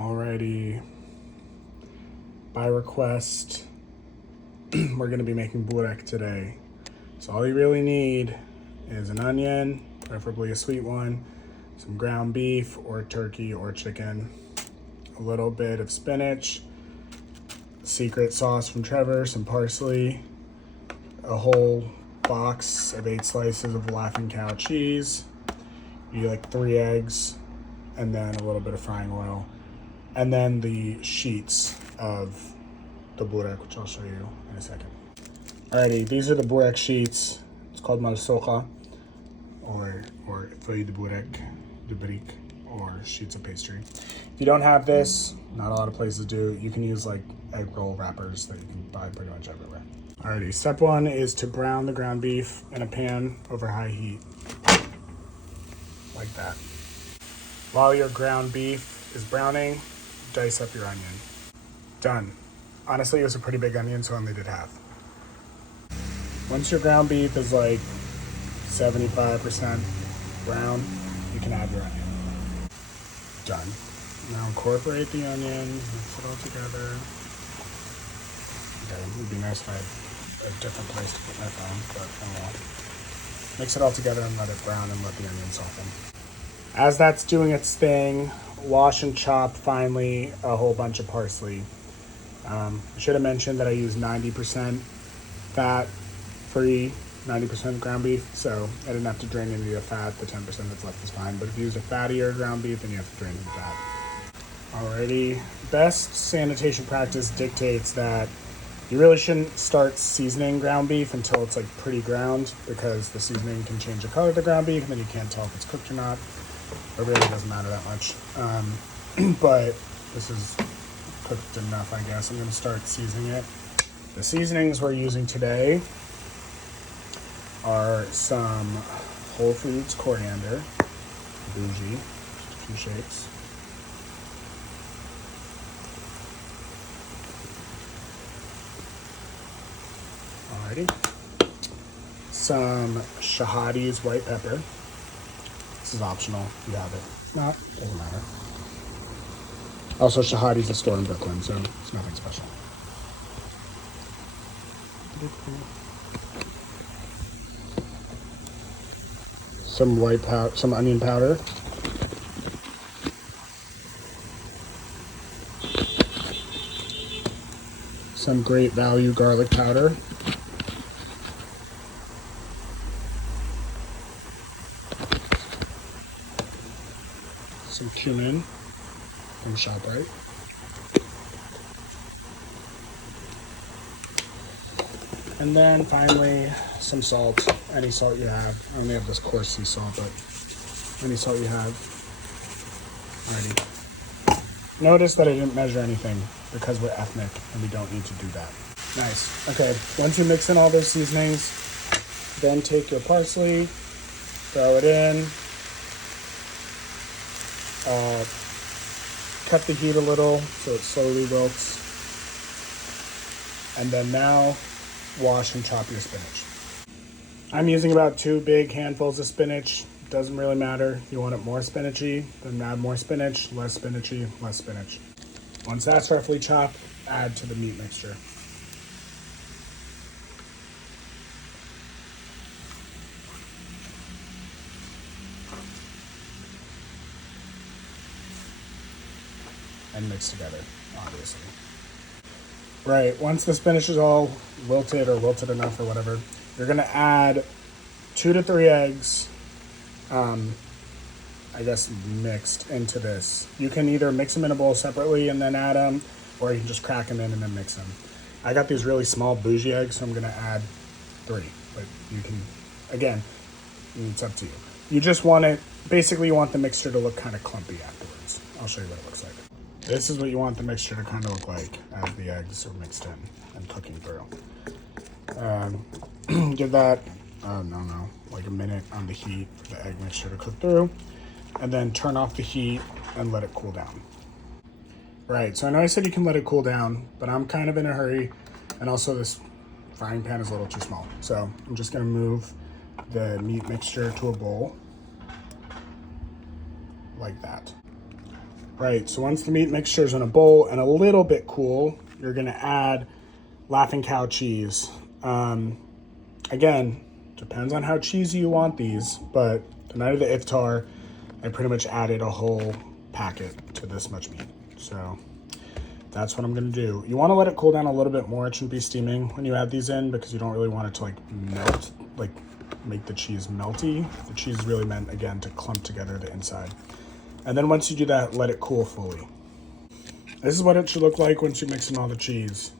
Alrighty, by request, we're gonna be making Bourek today. So all you really need is an onion, preferably a sweet one, some ground beef or turkey or chicken, a little bit of spinach, secret sauce from Trevor, some parsley, a whole box of 8 slices of Laughing Cow cheese, you like 3 eggs, and then a little bit of frying oil. And then the sheets of the Bourek, which I'll show you in a second. Alrighty, these are the Bourek sheets. It's called malsocha, or feuille de Bourek, or sheets of pastry. If you don't have this, not a lot of places do, you can use like egg roll wrappers that you can buy pretty much everywhere. Alrighty, step 1 is to brown the ground beef in a pan over high heat, like that. While your ground beef is browning, dice up your onion. Done. Honestly, it was a pretty big onion, so I only did half. Once your ground beef is like 75% brown, you can add your onion. Done. Now incorporate the onion, mix it all together. Okay, it would be nice if I had a different place to put my phone, but oh well. Mix it all together and let it brown and let the onion soften. As that's doing its thing, wash and chop finely a whole bunch of parsley. I should have mentioned that I use 90% fat-free, 90% ground beef, so I didn't have to drain any of the fat. The 10% that's left is fine, but if you use a fattier ground beef, then you have to drain the fat. Alrighty, best sanitation practice dictates that you really shouldn't start seasoning ground beef until it's like pretty ground, because the seasoning can change the color of the ground beef, and then you can't tell if it's cooked or not. It really doesn't matter that much, but this is cooked enough, I guess. I'm going to start seasoning it. The seasonings we're using today are some Whole Foods coriander, bougie, just a few shakes. Alrighty. Some Shahadi's white pepper. This is optional if you have it. Not, doesn't matter. Also, Shahadi's a store in Brooklyn, so it's nothing special. Some onion powder. Some Great Value garlic powder. Some cumin from ShopRite. And then finally, some salt, any salt you have. I only have this coarse sea salt, but any salt you have. Alrighty. Notice that I didn't measure anything because we're ethnic and we don't need to do that. Nice. Okay, once you mix in all those seasonings, then take your parsley, throw it in, cut the heat a little so it slowly wilts, and then now wash and chop your spinach. I'm using about 2 big handfuls of spinach. Doesn't really matter. You want it more spinachy, then add more spinach. Less spinachy, less spinach. Once that's roughly chopped, add to the meat mixture. And mix together, obviously. Right, once the spinach is all wilted or wilted enough or whatever, you're gonna add 2 to 3 eggs, I guess mixed into this. You can either mix them in a bowl separately and then add them, or you can just crack them in and then mix them. I got these really small bougie eggs, so I'm gonna add 3, but you can, again, it's up to you. You just want it, basically you want the mixture to look kind of clumpy afterwards. I'll show you what it looks like. This is what you want the mixture to kind of look like as the eggs are mixed in and cooking through. Give that, like a minute on the heat for the egg mixture to cook through, and then turn off the heat and let it cool down. Right, so I know I said you can let it cool down, but I'm kind of in a hurry, and also this frying pan is a little too small. So I'm just gonna move the meat mixture to a bowl, like that. Right, so once the meat mixture is in a bowl and a little bit cool, you're gonna add Laughing Cow cheese. Again, depends on how cheesy you want these, but the night of the iftar, I pretty much added a whole packet to this much meat. So that's what I'm gonna do. You wanna let it cool down a little bit more. It shouldn't be steaming when you add these in because you don't really want it to like melt, like make the cheese melty. The cheese is really meant, again, to clump together the inside. And then once you do that, let it cool fully. This is what it should look like once you mix in all the cheese.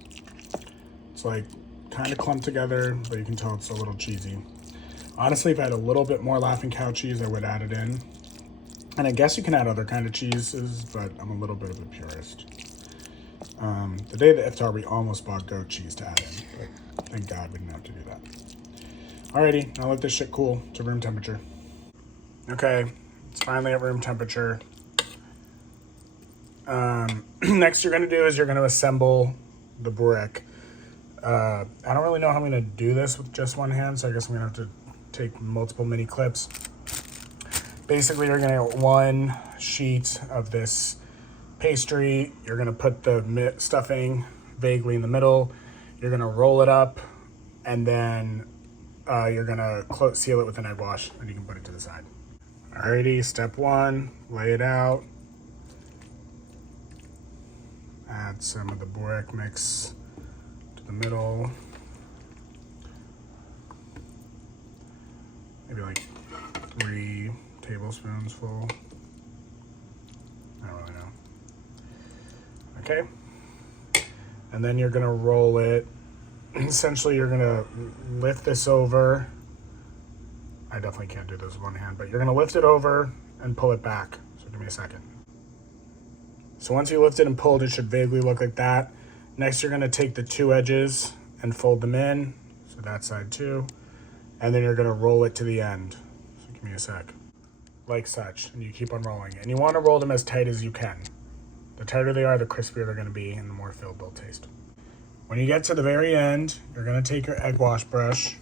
It's like kind of clumped together, but you can tell it's a little cheesy. Honestly, if I had a little bit more Laughing Cow cheese, I would add it in. And I guess you can add other kind of cheeses, but I'm a little bit of a purist. The day of the iftar, we almost bought goat cheese to add in, but thank God we didn't have to do that. Alrighty, now let this shit cool to room temperature. Okay, it's finally at room temperature. Next you're gonna do is you're gonna assemble the Bourek. I don't really know how I'm gonna do this with just one hand, so I guess I'm gonna have to take multiple mini clips. Basically, you're gonna get one sheet of this pastry. You're gonna put the stuffing vaguely in the middle. You're gonna roll it up, and then you're gonna seal it with an egg wash, and you can put it to the side. Alrighty, step one, lay it out. Add some of the Bourek mix to the middle. Maybe like 3 tablespoons full. I don't really know. Okay. And then you're gonna roll it. Essentially, you're gonna lift this over. I definitely can't do this with one hand, but you're gonna lift it over and pull it back. So give me a second. So once you lift it and pulled, it should vaguely look like that. Next, you're gonna take the 2 edges and fold them in. So that side too. And then you're gonna roll it to the end. So give me a sec. Like such, and you keep on rolling. And you wanna roll them as tight as you can. The tighter they are, the crispier they're gonna be and the more filled they'll taste. When you get to the very end, you're gonna take your egg wash brush.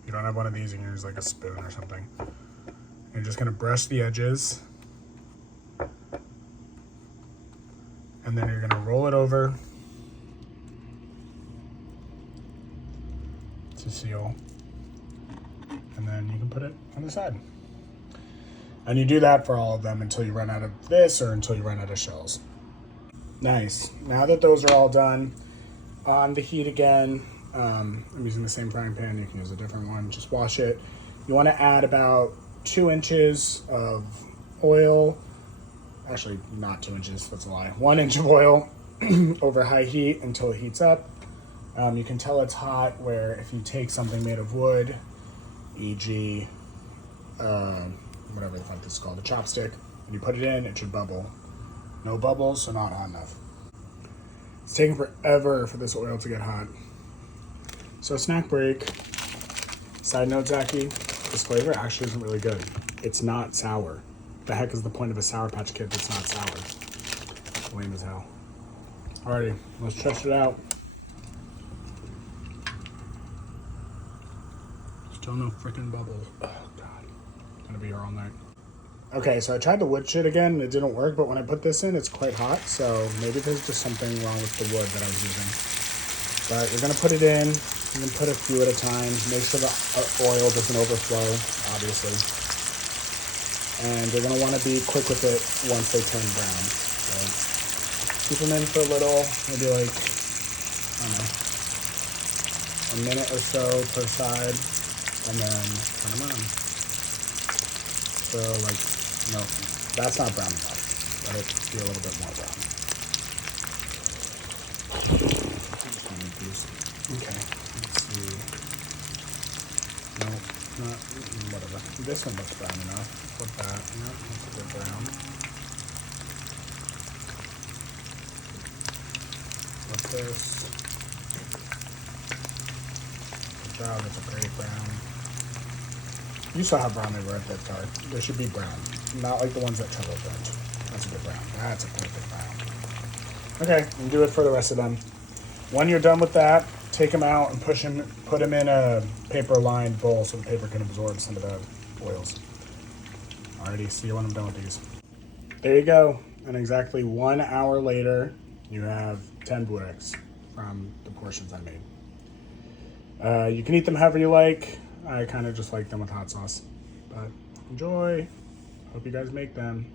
If you don't have one of these, you can use like a spoon or something. You're just gonna brush the edges. And then you're gonna roll it over to seal. And then you can put it on the side. And you do that for all of them until you run out of this or until you run out of shells. Nice. Now that those are all done, on the heat again, I'm using the same frying pan. You can use a different one. Just wash it. You want to add about 2 inches of oil. Actually, not 2 inches. That's a lie. 1 inch of oil over high heat until it heats up. You can tell it's hot where if you take something made of wood, e.g., whatever the fuck this is called, a chopstick, and you put it in, it should bubble. No bubbles, so not hot enough. It's taking forever for this oil to get hot. So snack break. Side note, Zachy, this flavor actually isn't really good. It's not sour. The heck is the point of a Sour Patch Kid that's not sour? Lame as hell. Alrighty, let's test it out. Still no freaking bubbles. Oh god, gonna be here all night. Okay, so I tried the wood shit again and it didn't work, but when I put this in, it's quite hot, so maybe there's just something wrong with the wood that I was using. But you're gonna put it in, you can put a few at a time, make sure the oil doesn't overflow, obviously. And you're gonna wanna be quick with it once they turn brown. So keep them in for a little, maybe like, I don't know, a minute or so per side, and then turn them on. So like, no, that's not brown enough. Let it be a little bit more brown. Okay, let's see. No, not, whatever. This one looks brown enough. Flip that, yeah, that's a good brown. Flip this. Good job, it's a great brown. You saw how brown they were at that time. They should be brown. Not like the ones that Trevor burnt. That's a good brown. That's a perfect brown. Okay, and do it for the rest of them. When you're done with that, take them out and put them in a paper-lined bowl so the paper can absorb some of the oils. Alrighty, see you when I'm done with these. There you go. and exactly 1 hour later, you have 10 bureks from the portions I made. You can eat them however you like. I kind of just like them with hot sauce. But enjoy. Hope you guys make them.